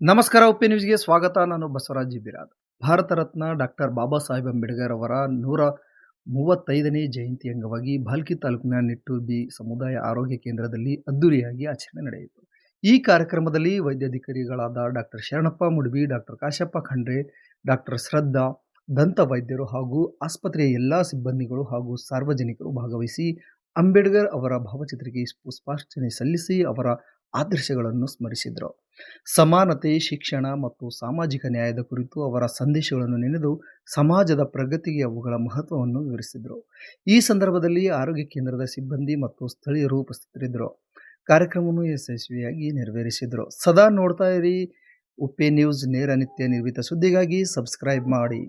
ನಮಸ್ಕಾರ ಉಪ್ಪಿ ನ್ಯೂಸ್ಗೆ ಸ್ವಾಗತ. ನಾನು ಬಸವರಾಜ್ ಬಿರಾದ್. ಭಾರತ ರತ್ನ ಡಾಕ್ಟರ್ ಬಾಬಾ ಸಾಹೇಬ್ ಅಂಬೇಡ್ಕರ್ ಅವರ 135ನೇ ಜಯಂತಿ ಅಂಗವಾಗಿ ಭಾಲ್ಕಿ ತಾಲೂಕಿನ ನಿಟ್ಟೂರ್ ಬಿ ಸಮುದಾಯ ಆರೋಗ್ಯ ಕೇಂದ್ರದಲ್ಲಿ ಅದ್ದೂರಿಯಾಗಿ ಆಚರಣೆ ನಡೆಯಿತು. ಈ ಕಾರ್ಯಕ್ರಮದಲ್ಲಿ ವೈದ್ಯಾಧಿಕಾರಿಗಳಾದ doctor Sharanappa Mudbi, doctor Kashappa Khandre, doctor Shraddha, ದಂತ ವೈದ್ಯರು ಹಾಗೂ ಆಸ್ಪತ್ರೆಯ ಎಲ್ಲಾ ಸಿಬ್ಬಂದಿಗಳು ಹಾಗೂ ಸಾರ್ವಜನಿಕರು ಭಾಗವಹಿಸಿ ಅಂಬೇಡ್ಕರ್ ಅವರ ಭಾವಚಿತ್ರಕ್ಕೆ ಪುಷ್ಪಾರ್ಚನೆ ಸಲ್ಲಿಸಿ ಅವರ ಆದರ್ಶಗಳನ್ನು ಸ್ಮರಿಸಿದರು. ಸಮಾನತೆ, ಶಿಕ್ಷಣ ಮತ್ತು ಸಾಮಾಜಿಕ ನ್ಯಾಯದ ಕುರಿತು ಅವರ ಸಂದೇಶಗಳನ್ನು ನೆನೆದು ಸಮಾಜದ ಪ್ರಗತಿಗೆ ಅವುಗಳ ಮಹತ್ವವನ್ನು ವಿವರಿಸಿದರು. ಈ ಸಂದರ್ಭದಲ್ಲಿ ಆರೋಗ್ಯ ಕೇಂದ್ರದ ಸಿಬ್ಬಂದಿ ಮತ್ತು ಸ್ಥಳೀಯರು ಉಪಸ್ಥಿತರಿದ್ದರು. ಕಾರ್ಯಕ್ರಮವನ್ನು ಯಶಸ್ವಿಯಾಗಿ ನೆರವೇರಿಸಿದರು. ಸದಾ ನೋಡ್ತಾ ಇರಿ ಉಪ್ಪಿ ನ್ಯೂಸ್. ನೇರ ನಿತ್ಯ ನಿರ್ಭೀತ ಸುದ್ದಿಗಾಗಿ ಸಬ್ಸ್ಕ್ರೈಬ್ ಮಾಡಿ.